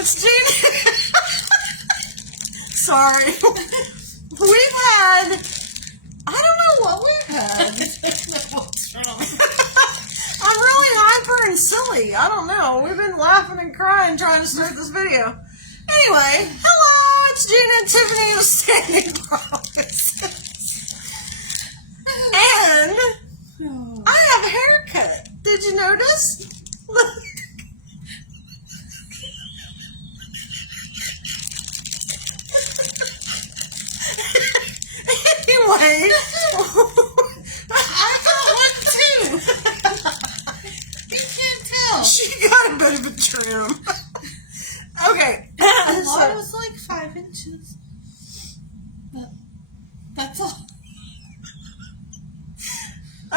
It's Gina. Sorry. We've had, I don't know what we've had. What's wrong? I'm really hyper and silly. I don't know. We've been laughing and crying trying to start this video. Anyway, hello, it's Gina and Tiffany of Standing Promises. And I have a haircut. Did you notice? Look. Anyway, I got one too. You can't tell. She got a bit of a trim. Okay. I thought So, it was like 5 inches. But that's all.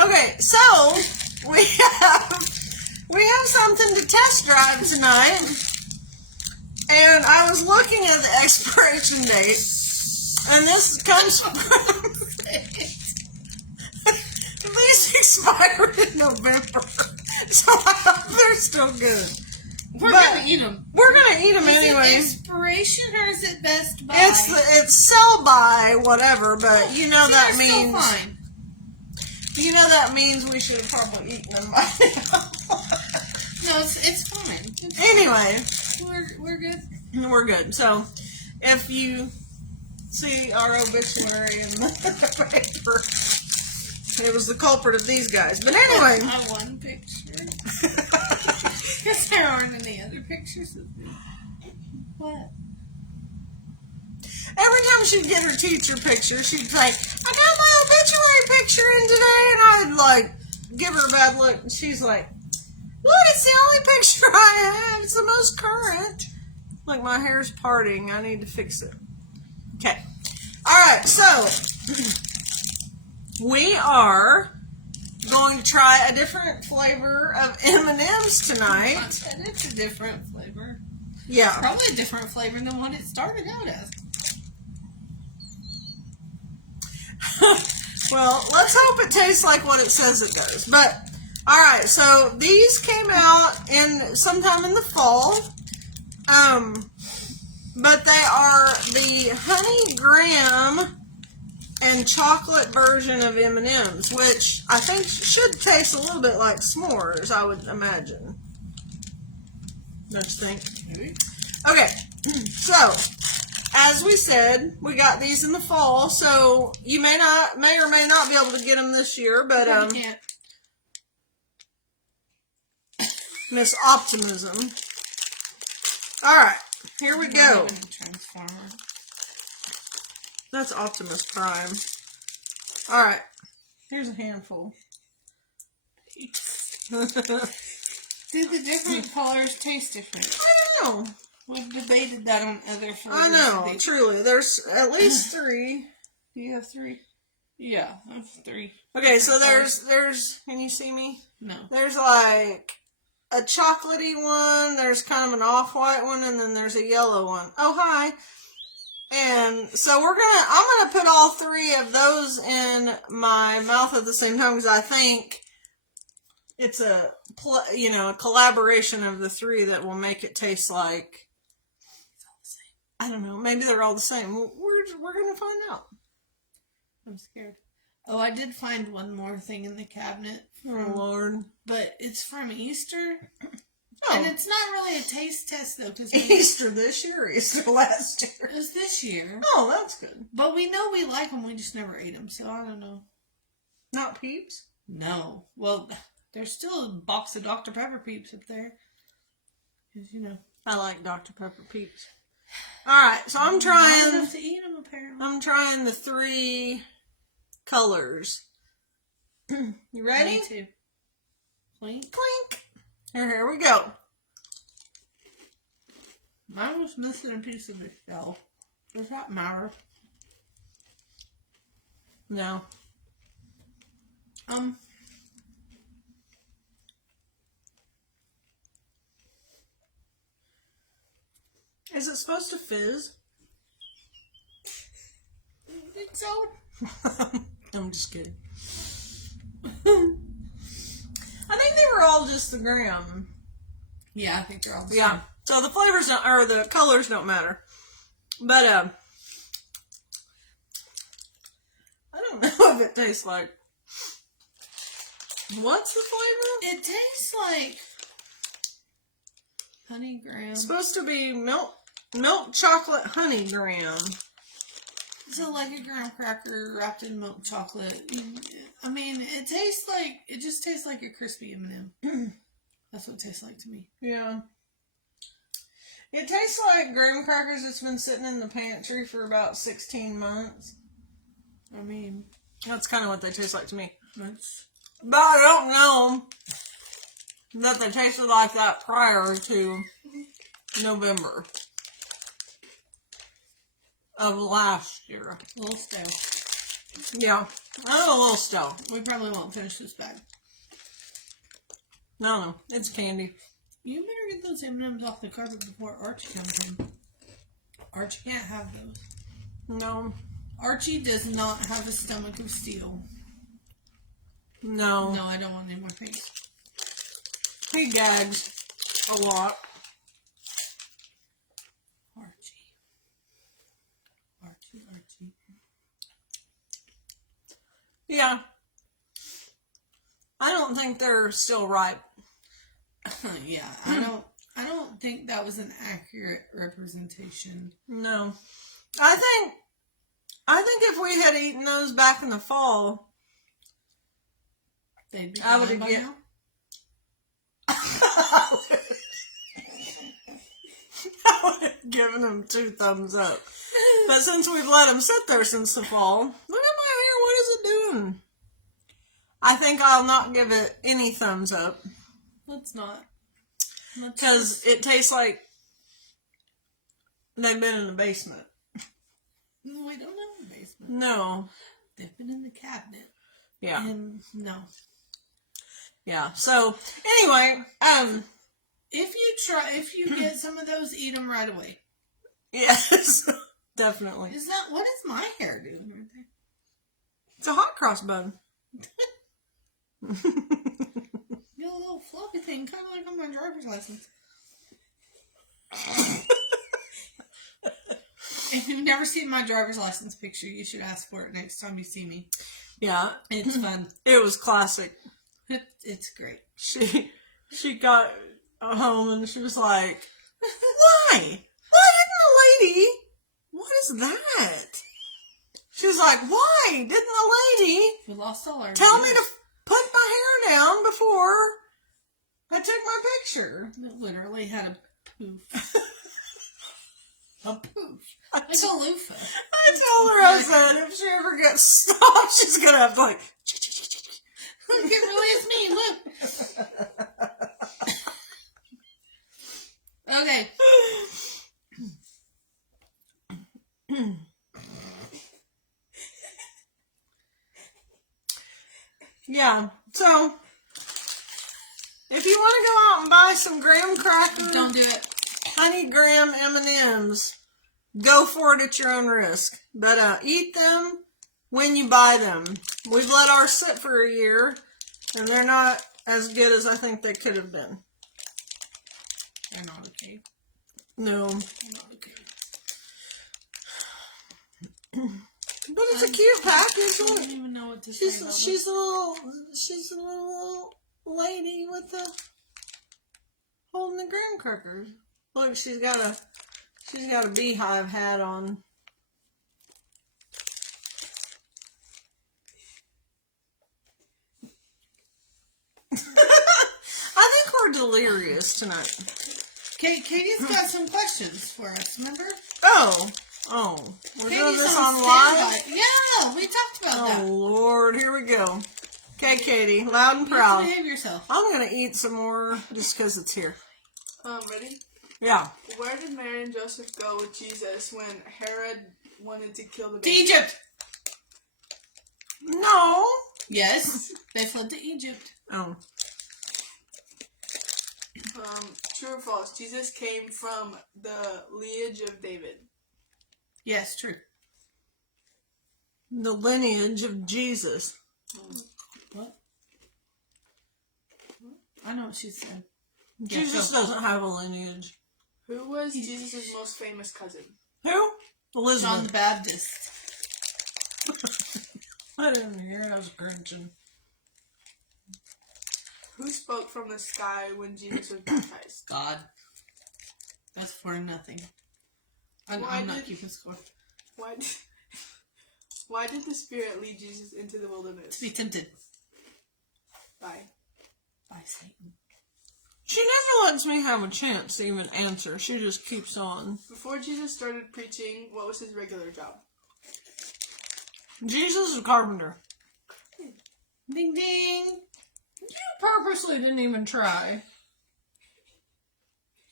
okay, so we have something to test drive tonight. And I was looking at the expiration date. And this comes from these expired in November. So I hope they're still good. We're But gonna eat them. we're gonna eat them Is anyway. it Inspiration or is it Best Buy? It's sell by whatever, but you know See, that they're still means fine. you know that means we should have probably eaten them by now. No, it's fine. It's fine. Anyway, We're good. we're good. So if you see our obituary in the paper, it was the culprit of these guys. But anyway. I one picture. Because there aren't any other pictures of me. What? Every time she'd get her teacher picture, she'd say, I got my obituary picture in today, and I'd like give her a bad look, and she's like, what? It's the only picture I have. It's the most current. Like, my hair's parting. I need to fix it. Okay. Alright, so we are going to try a different flavor of M&M's tonight. And it's a different flavor. Yeah. Probably a different flavor than what it started out as. Well, let's hope it tastes like what it says it does. But, alright, so these came out in sometime in the fall. But they are the Honey Graham and chocolate version of M&M's, which I think should taste a little bit like s'mores, I would imagine. Don't you think? Maybe. Okay, so as we said, we got these in the fall, so you may or may not be able to get them this year, but You can't. Miss Optimism. All right, here we go. Transformer. That's Optimus Prime. All right, here's a handful. I Do the different colors taste different? don't know. We've debated that on other flavors. I know, truly. There's at least 3. Do you have 3? Yeah, that's 3. Okay, so there's. Can you see me? No. There's like a chocolatey one. There's kind of an off-white one, and then there's a yellow one. Oh, hi. And so I'm gonna put all 3 of those in my mouth at the same time because I think it's a collaboration of the 3 that will make it taste like. I don't know. Maybe they're all the same. We're gonna find out. I'm scared. Oh, I did find one more thing in the cabinet. Oh Lord! But it's from Easter. Oh. And it's not really a taste test, though. Cause Easter this year, Easter last year. It was this year. Oh, that's good. But we know we like them. We just never ate them. So I don't know. Not Peeps? No. Well, there's still a box of Dr. Pepper Peeps up there. Because, I like Dr. Pepper Peeps. Alright, so I'm not trying enough to eat them, apparently. I'm trying the 3 colors. You ready? Me too. Clink. Clink. Here we go. Mine was missing a piece of the shell. Does that matter? No. Is it supposed to fizz? You think so? I'm just kidding. I think they were all just the graham Yeah, I think they're all the Yeah. same. So the flavors don't, or the colors don't matter. But I don't know if it tastes like. What's the flavor? It tastes like honey graham. It's supposed to be milk chocolate honey graham. So like a graham cracker wrapped in milk chocolate. I mean, it just tastes like a crispy M&M. That's what it tastes like to me. Yeah. It tastes like graham crackers that's been sitting in the pantry for about 16 months. I mean, That's kind of what they taste like to me. that's... But I don't know that they tasted like that prior to November of last year. A little stale. Yeah. I'm a little stale. We probably won't finish this bag. No, it's candy. You better get those M&Ms off the carpet before Archie comes in. Archie can't have those. No. Archie does not have a stomach of steel. No. No, I don't want any more things. He gags a lot. Archie. Yeah. I don't think they're still ripe. Yeah, I don't think that was an accurate representation. No. I think if we had eaten those back in the fall, They'd be I would fine by get- now. I would have given them 2 thumbs up. But since we've let them sit there since the fall, look at my hair. What is it doing? I think I'll not give it any thumbs up Let's not. because it tastes like they've been in the basement. No, we don't have a basement. No. They've been in the cabinet. Yeah. And no. Yeah. So anyway, If you get some of those, eat them right away. yes, definitely. What is my hair doing right there? It's a hot cross bun. You know, a little floppy thing, kind of like on my driver's license. If you've never seen my driver's license picture, you should ask for it next time you see me. Yeah, It's fun. it was classic. It's great. She got home and she was like, "Why? Why didn't the lady? What is that?" She was like, "Why didn't the lady We lost all our tell me ideas. to put my hair down before I took my picture?" It literally had a poof. A poof. It's a loofah. I told her, I said, if she ever gets stopped, she's gonna have to like. Look, it really is me. Look. Okay. Yeah. So, if you want to go out and buy some graham cracker, Don't do it. honey graham M&Ms, go for it at your own risk. But eat them when you buy them. We've let ours sit for a year, and they're not as good as I think they could have been. They're not okay. No. They're not okay. But it's a cute package. I Look. don't even know what to say about She's a little lady with the holding the graham crackers. Look, she's got a beehive hat on. I think we're delirious tonight. Katie's got some questions for us, remember? Oh, we're doing Katie's this on on live. standby. Yeah, we talked about Oh that. Lord, here we go. Okay, Katie, loud and You have proud. to behave yourself. I'm gonna eat some more just because it's here. Ready? Yeah. Where did Mary and Joseph go with Jesus when Herod wanted to kill the To baby? Egypt. No. Yes, they fled to Egypt. Oh. True or false? Jesus came from the lineage of David. Yes, true. The lineage of Jesus. What? I know what she said. Jesus doesn't have a lineage. Who was Jesus' most famous cousin? Who? John Elizabeth. the Baptist. I didn't hear it. I was grinching. Who spoke from the sky when Jesus was baptized? God. That's 4-0. I'm Why not did- keeping score. Why did the Spirit lead Jesus into the wilderness? To be tempted Bye. by Satan. She never lets me have a chance to even answer. She just keeps on. Before Jesus started preaching, what was his regular job? Jesus is a carpenter. Ding ding. You purposely didn't even try.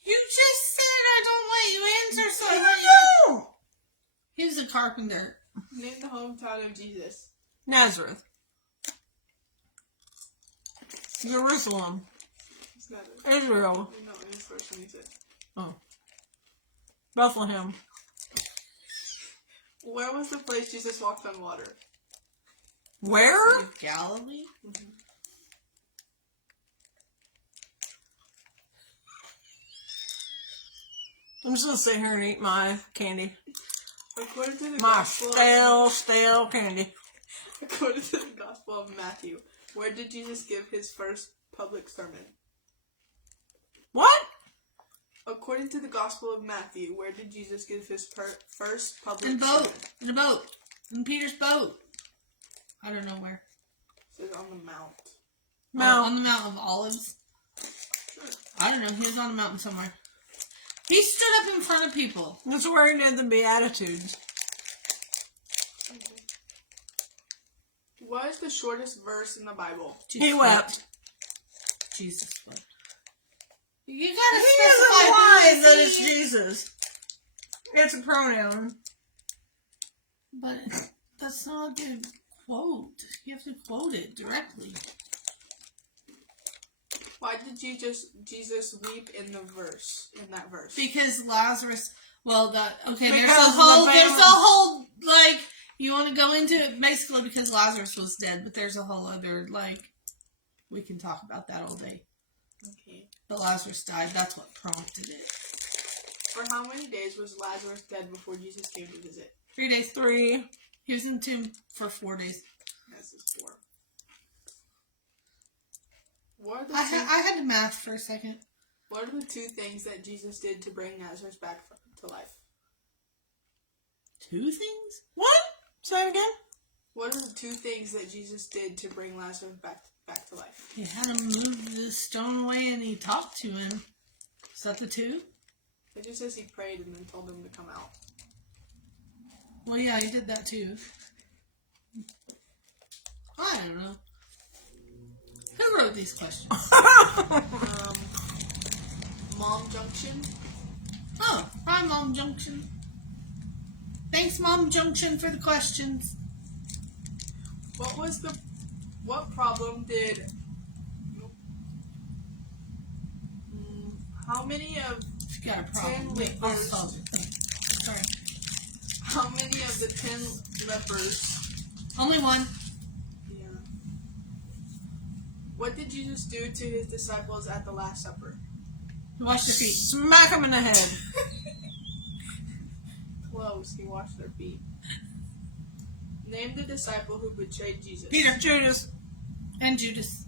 You just said I don't let you answer, so I You let you. don't. He was a carpenter. Name the hometown of Jesus. Nazareth. Jerusalem. It's not Israel. no, it was first one he said. Oh. Bethlehem. Where was the place Jesus walked on water? Where? Galilee? I'm just gonna sit here and eat my candy. According to the My gospel stale candy. according to the Gospel of Matthew, where did Jesus give his first public sermon? What? According to the Gospel of Matthew, where did Jesus give his first public In a sermon? boat. In a boat. In Peter's boat. I don't know where. It says on the Mount. Mount. On the Mount of Olives. I don't know. He was on a mountain somewhere. He stood up in front of people. That's where he did the Beatitudes. What is the shortest verse in the Bible? He wept. Jesus wept. You He gotta isn't specify lying who that is it's he. Jesus. It's a pronoun. But that's not a good quote. You have to quote it directly. Why did Jesus weep in that verse? Because Lazarus, well, there's Because a of the whole, like, you want to go into it basically because Lazarus was dead, but there's a whole other, like, we can talk about that all day. Okay. But Lazarus died, that's what prompted it. For how many days was Lazarus dead before Jesus came to visit? 3 days. 3. He was in the tomb for 4 days. This is 4. What are the I had to math for a second. What are the 2 things that Jesus did to bring Lazarus back to life? 2 things? What? Say it again. What are the 2 things that Jesus did to bring Lazarus back to life? He had him move the stone away and he talked to him. Is that the 2? It just says he prayed and then told him to come out. Well, yeah, he did that too. I don't know. Who wrote these questions? Mom Junction. Oh, hi, Mom Junction. Thanks, Mom Junction, for the questions. What problem did... How many of... If you got a problem, 10 wait, I'll lepers. solve it. Sorry. How many of the 10 lepers... Only one. Yeah. What did Jesus do to his disciples at the Last Supper? He washed your feet. Smack him in the head. Close. He washed their feet. Name the disciple who betrayed Jesus. Peter. Judas. And Judas.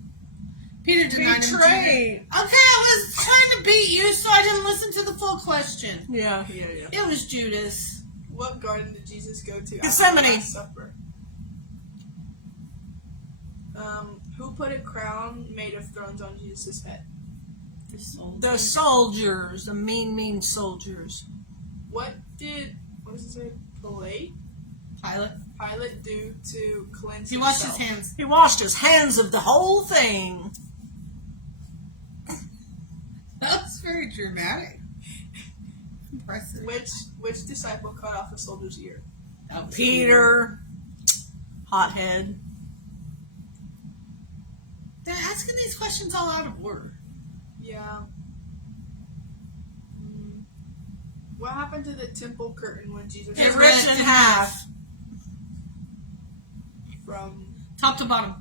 Peter denied him. Betrayed. Okay, I was trying to beat you, so I didn't listen to the full question. Yeah. It was Judas. What garden did Jesus go to Gethsemane. after the Last Supper? Who put a crown made of thrones on Jesus' head? The soldiers. The mean soldiers. What does it say? Pilate do to cleanse He himself? washed his hands. He washed his hands of the whole thing. That was very dramatic. Impressive. Which disciple cut off a soldier's ear? That was Peter. Hothead. They're asking these questions all out of order. Yeah. What happened to the temple curtain when Jesus It ripped in half. from Top to bottom.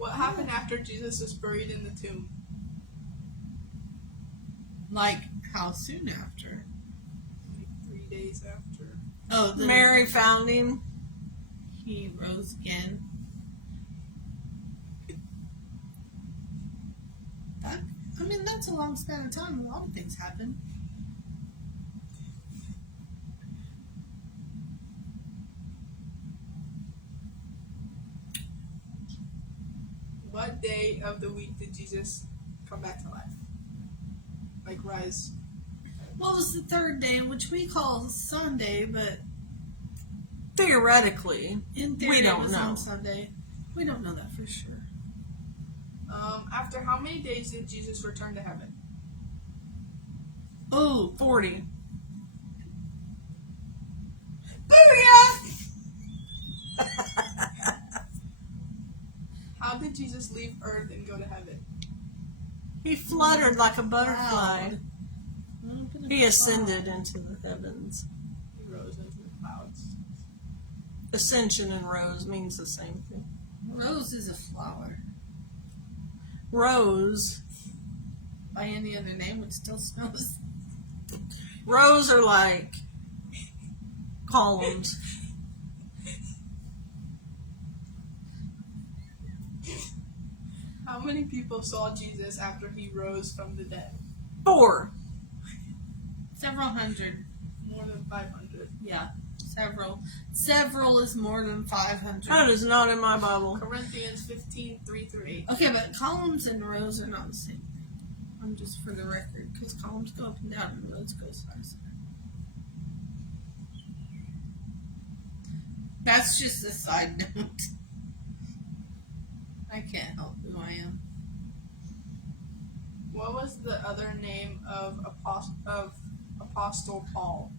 What happened after Jesus was buried in the tomb? Like, how soon after? Like 3 days after. Oh, Mary found him. he rose again. That's a long span of time. A lot of things happen. What day of the week did Jesus come back to life? Like rise? What was the third day, which we call Sunday, but Theoretically, in theory we don't it was know. on Sunday. We don't know that for sure. After how many days did Jesus return to heaven? Oh, 40. Booyah! How did Jesus leave earth and go to heaven? He fluttered like a butterfly. Cloud. He ascended into the heavens. He rose into the clouds. Ascension and rose means the same thing. Rose is a flower. Rose. By any other name would still smell the same. Rows are like columns. How many people saw Jesus after he rose from the dead? 4. Several hundred. More than 500. Yeah, several. Several is more than 500. That is not in my Bible. Corinthians 15, 3-8. Okay, but columns and rows are not the same thing. I'm just for the record, because columns go up and down and rows go side to side. That's just a side note. I can't help who I am. What was the other name of Apostle Paul?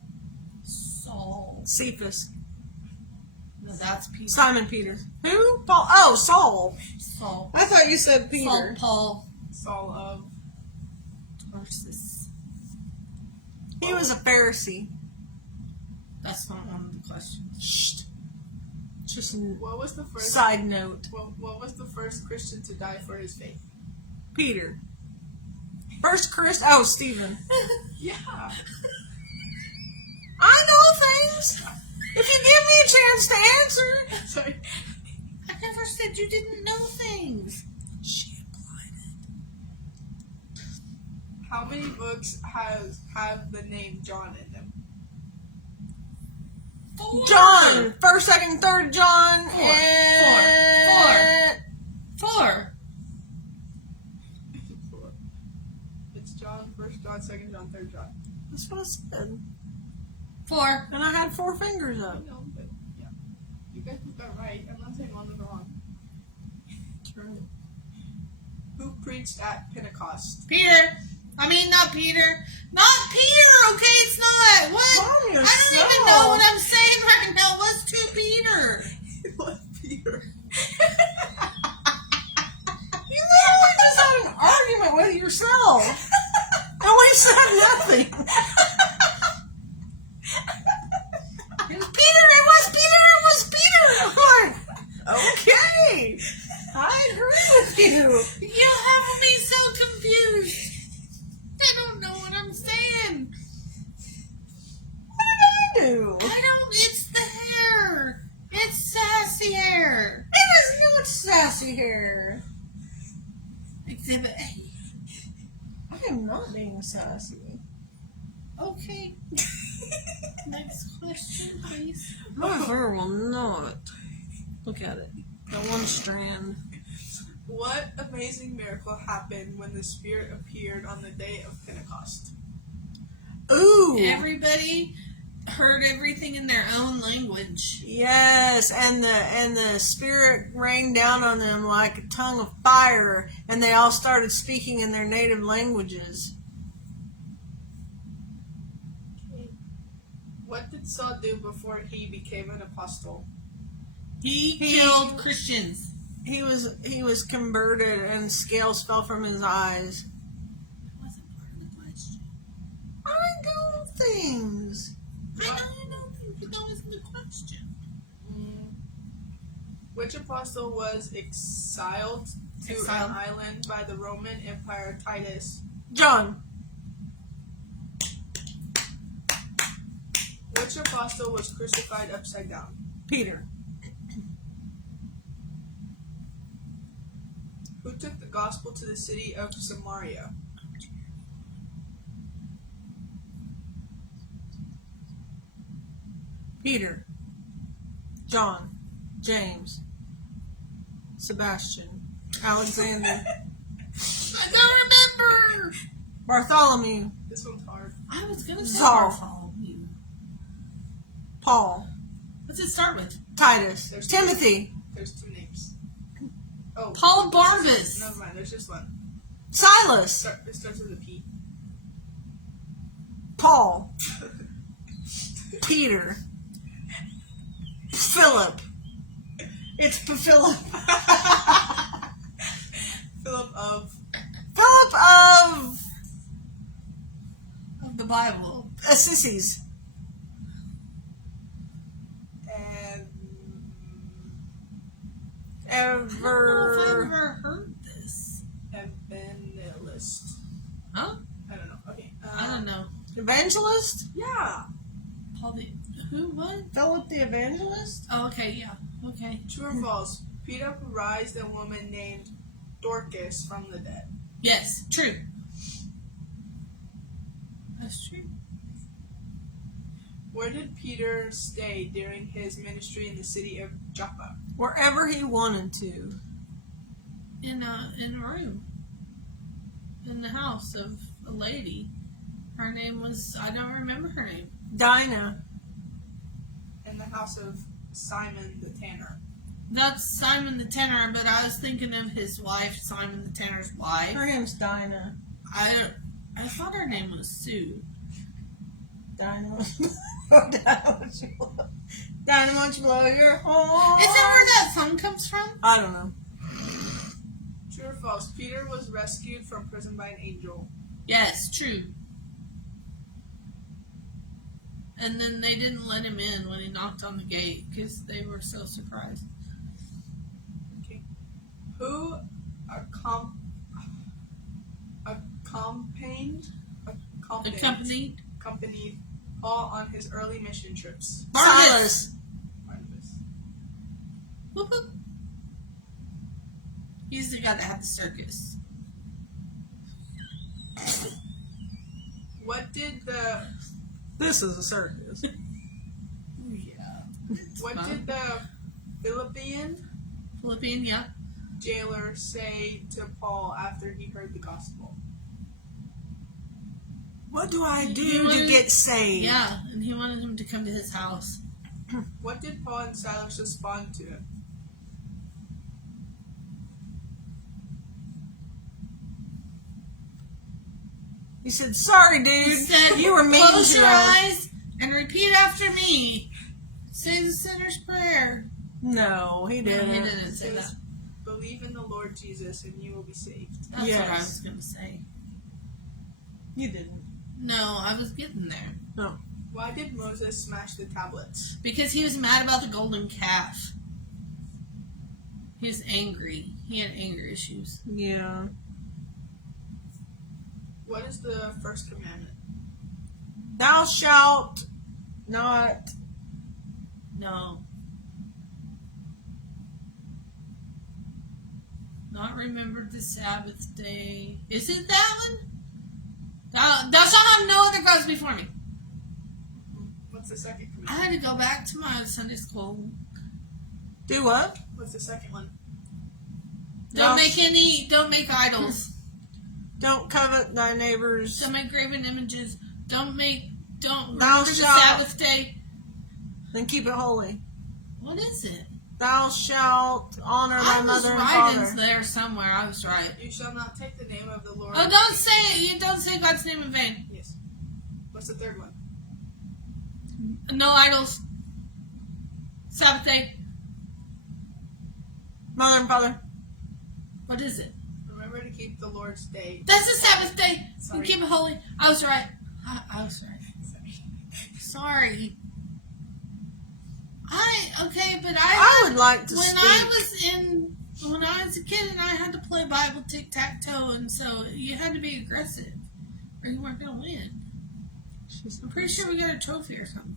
Saul. Cephas. No, that's Peter. Simon Peter. Who? Paul. Oh, Saul. Saul. I thought you said Saul Peter. Paul Saul of. Tarsus. He was a Pharisee. That's not one of the questions. Shh. Just a What was the first? side note. What was the first Christian to die for his faith? Peter. First Christ. Oh, Stephen. Yeah. I know things. If you give me a chance to answer. Sorry. I never said you didn't know things. She implied it. How many books have the name John in them? 4. John. 1st, 2nd, 3rd John. Four. And... 4. It's John, 1 John, 2 John, 3 John. That's what I said. 4. And I had 4 fingers I up. know, but yeah. You guys got that right. I'm not saying one is wrong. That's right. Who preached at Pentecost? Peter. I mean, not Peter. Not Peter, okay? It's not. What? Calm I don't yourself. even know what I'm saying right now. What's to Peter? It was Peter. You literally just had an argument with yourself. And we said nothing. It was Peter. It was Peter. It was Peter. Okay. I agree with you. You have me so confused. I don't know what I'm saying. What did I do? I don't. It's the hair. It's sassy hair. It is not sassy hair. Exhibit A. I am not being sassy. Okay. Next question, please. My hair will not. Look at it. Got one strand. What amazing miracle happened when the Spirit appeared on the day of Pentecost? Ooh. Everybody heard everything in their own language. Yes, and the Spirit rained down on them like a tongue of fire, and they all started speaking in their native languages. What did Saul do before he became an apostle? He He- killed Christians. He was converted, and scales fell from his eyes. That wasn't part of the question. I know things. I know, but that wasn't the question. Which apostle was exiled to Exiled. an island by the Roman Empire Titus? John. Which apostle was crucified upside down? Peter. Who took the gospel to the city of Samaria? Peter. John. James. Sebastian. Alexander. I don't remember. Bartholomew. This one's hard. I was gonna say Saul. Bartholomew. Paul. What's it start with? Titus. There's Timothy. There's two names. Oh, Paul and Barnabas. Never mind. There's just one. Silas. It starts with a P. Paul. Peter. Philip. It's Philip. Philip of Of the Bible. Assisi. and I don't know if I've Ever. ever heard this. evangelist. Huh? I don't know. Okay. I don't know. Evangelist? Yeah. Paul the who? What? Philip the Evangelist? Oh, okay, yeah. Okay. True or false? Peter raised a woman named Dorcas from the dead. Yes, true. That's true. Where did Peter stay during his ministry in the city of Joppa? Wherever he wanted to. In a room. In the house of a lady. Her name was, I don't remember her name. Dinah. In the house of Simon the tanner. That's Simon the Tanner, but I was thinking of his wife, Simon the Tanner's wife. Her name's Dinah. I thought her name was Sue. Dinah. Dinah, why don't you blow your horn? Is that where that song comes from? I don't know. True or false? Peter was rescued from prison by an angel. Yes, true. And then they didn't let him in when he knocked on the gate because they were so surprised. Okay. Who accompanied Paul on his early mission trips? Silas. Barnabas. Whoop, whoop. He's the guy that had the circus. What did the This is a circus. Yeah. What did the Philippian, yeah. jailer say to Paul after he heard the gospel? What do I He do to wanted- get saved? Yeah, and he wanted him to come to his house. What did Paul and Silas respond to him? He said, "Sorry, dude. He said, you were mean close to your us." eyes and repeat after me. Say the sinner's prayer. No, he No, didn't. he didn't say that. Believe in the Lord Jesus and you will be saved. That's what I Yes. was going to say. You didn't. No, I was getting there. No. Why did Moses smash the tablets? Because he was mad about the golden calf. He was angry. He had anger issues. Yeah. What is the first commandment? Thou shalt not. No. Not remember the Sabbath day. Is it that one? Thou shalt have no other gods before me. What's the second I commandment? had to go back to my Sunday school. Do what? What's the second one? Don't make idols. Don't covet thy neighbor's. Don't make graven images. Don't Thou remember the shalt- Sabbath day. Then keep it holy. What is it? Thou shalt honor thy I was mother and right in father. there somewhere. I was right. You shall not take the name of the Lord. Oh, don't say it. You don't say God's name in vain. Yes. What's the third one? No idols. Sabbath day. Mother and father. What is it? Remember to keep the Lord's day. That's the Sabbath day. Sorry. You keep it holy. I was right. I was right. Sorry. Okay, but I would like to when speak. when I was a kid and I had to play Bible tic-tac-toe, and so you had to be aggressive or you weren't going to win. I'm pretty sure we got a trophy or something.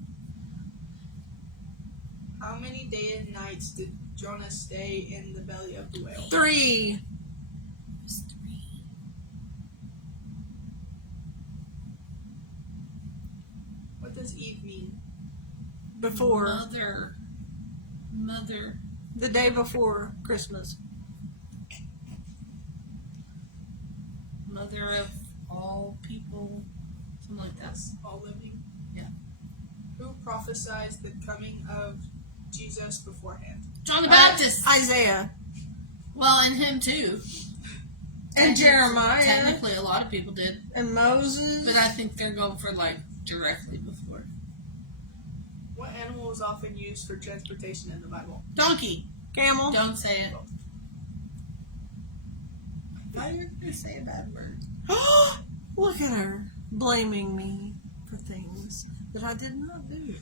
How many days and nights did Jonah stay in the belly of the whale? 3. It was 3. What does Eve mean? Before. Mother. The day before Christmas. Mother of all people. Something like that. That's all living. Yeah. Who prophesied the coming of Jesus beforehand? John the Baptist. Isaiah. Well, and him too. And Jeremiah. Technically, a lot of people did. And Moses. But I think they're going for like directly before. What animal is often used for transportation in the Bible? Donkey. Camel. Don't say it. I thought you were going to say a bad word. Look at her. Blaming me for things that I did not do.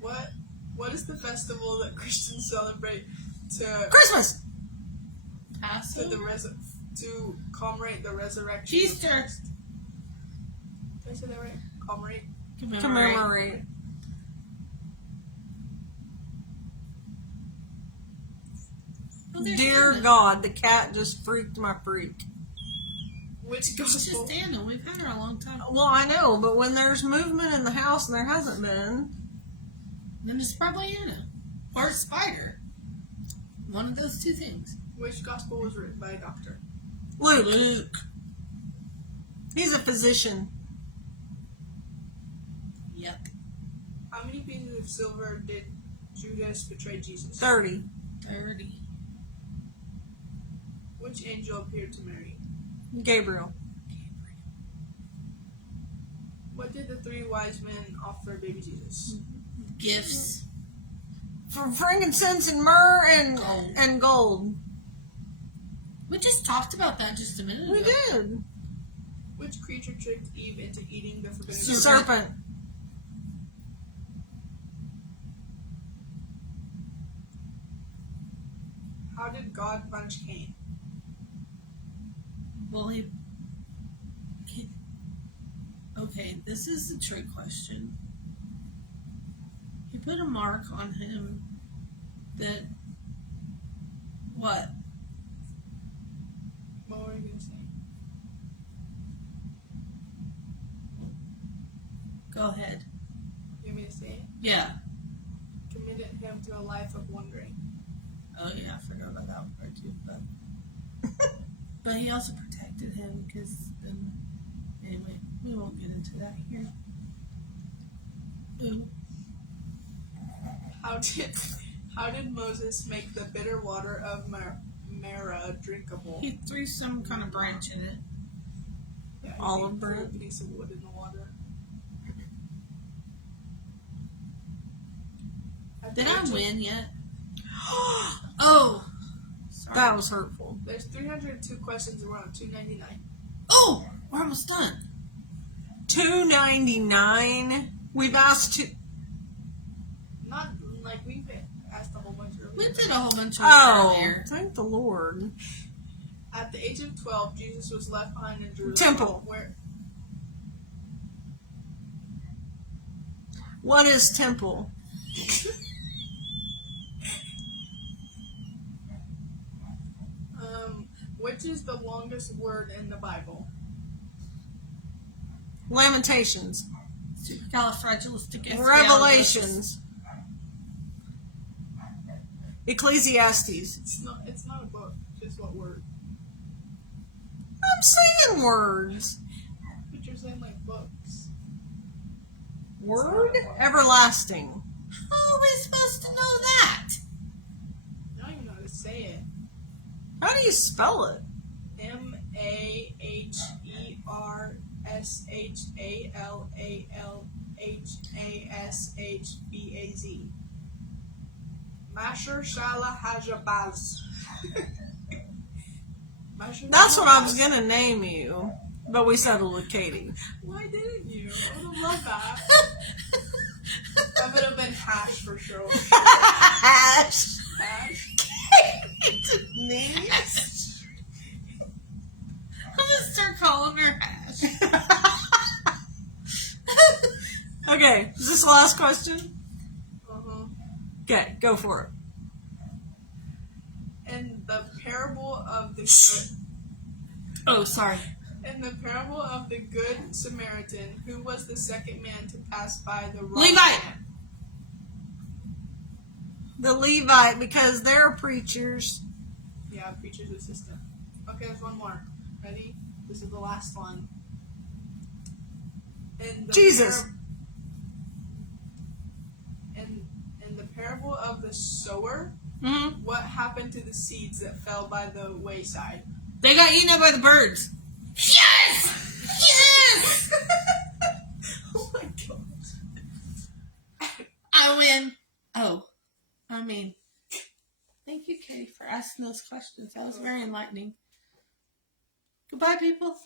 What is the festival that Christians celebrate to Christmas. Passover. to commemorate the resurrection? Easter. Did I say that right? Commemorate. Commemorate. Oh, there's Dear Anna. God, the cat just freaked my freak. Which It's just gospel? Anna. We've had her a long time. Well, I know, but when there's movement in the house and there hasn't been, Then it's probably Anna. Or Spider. One of those two things. Which gospel was written by a doctor? Luke. He's a physician. Yep. How many pieces of silver did Judas betray Jesus? 30. 30. Which angel appeared to Mary? Gabriel. What did the 3 wise men offer baby Jesus? Gifts. For frankincense and myrrh Gold. and gold. We just talked about that just a minute ago. We did. Which creature tricked Eve into eating the forbidden The fruit? serpent. How did God punish Cain? Well, okay, this is a trick question. He put a mark on him that. What? What were you going to say? Go ahead. You want me to say it? Yeah. Committed him to a life of wandering. Oh, yeah, I forgot about that one part too. But he also protected him because then. Anyway, we won't get into that here. Ooh. How did Moses make the bitter water of Marah drinkable? He threw some kind of branch in it. Yeah, he Olive threw branch. a piece of wood in the water. At the Did I age of- win yet? Oh! Sorry. That was hurtful. There's 302 questions and we're on 299. Oh! We're almost done. $2.99. We've asked two. Not like we've asked a whole bunch earlier. We did a whole bunch of Oh, earlier. thank the Lord. At the age of 12, Jesus was left behind in Jerusalem. Temple. Where What is temple? which is the longest word in the Bible? Lamentations. Supercalifragilisticexpialidocious. Revelations. Ecclesiastes. It's not a book. Just what word? I'm saying words. But you're saying like books. Word? Everlasting. How are we supposed to know that? I don't even know how to say it. How do you spell it? Mahershalahashbaz. Masher Shala Hajabaz. That's what I was gonna name you, but we settled with Katie. Why didn't you? I would have loved that. That would have been hash for sure. Hash. Hash. Denise. I'm gonna start calling her Hash. Okay, is this the last question? Uh-huh. Okay, go for it. In the parable of the Oh, sorry. good Samaritan, who was the second man to pass by the wrong Levite. man? The Levite, because they're preachers. Yeah, preacher's assistant. Okay, there's one more. Ready? This is the last one. In the Jesus. In the parable of the sower, Mm-hmm. what happened to the seeds that fell by the wayside? They got eaten up by the birds. Yes! Yes! Oh my gosh. I win. Oh, I mean, thank you, Katie, for asking those questions. That was very enlightening. Goodbye, people.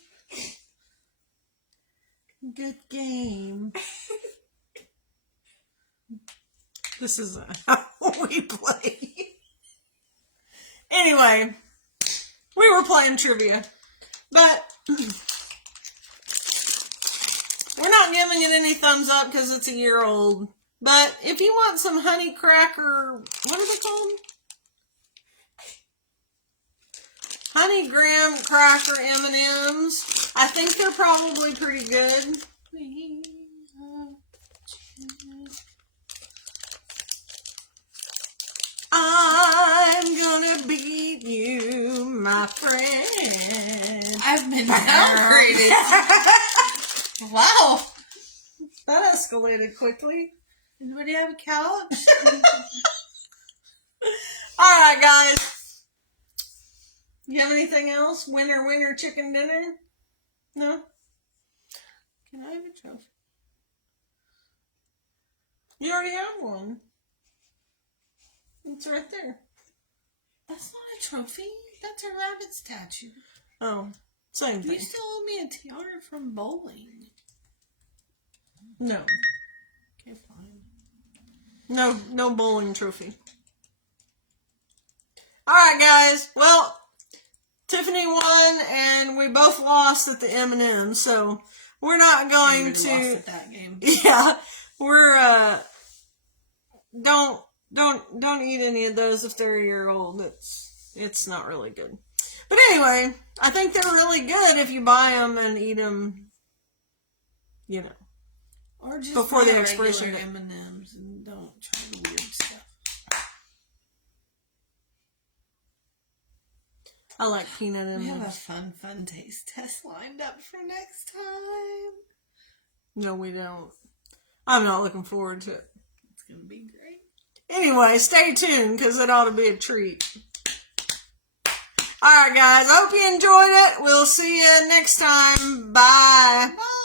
Good game. This is how we play. Anyway, we were playing trivia, but we're not giving it any thumbs up because it's a year old. But if you want some honey cracker, what are they called? Honey graham cracker M&Ms. I think they're probably pretty good. I'm gonna beat you, my friend. I've been downgraded. Wow. That escalated quickly. Anybody have a couch? Alright, guys. You have anything else? Winner, chicken dinner? No? Can I have a trophy? You already have one. It's right there. That's not a trophy. That's a rabbit statue. Oh, same You thing. still owe me a tiara from bowling. No. Okay, fine. No bowling trophy. Alright, guys. Well, Tiffany won, and we both lost at the M&M, so we're not going Lost to... at that game. Yeah, we're, don't eat any of those if they're a year old. It's not really good. But anyway, I think they're really good if you buy them and eat them, you know. Or just Before buy the expiration regular date. M&Ms and don't try the weird stuff. I like peanut We have a M&Ms. fun taste test lined up for next time. No, we don't. I'm not looking forward to it. It's gonna be great. Anyway, stay tuned because it ought to be a treat. Alright, guys. I hope you enjoyed it. We'll see you next time. Bye. Bye.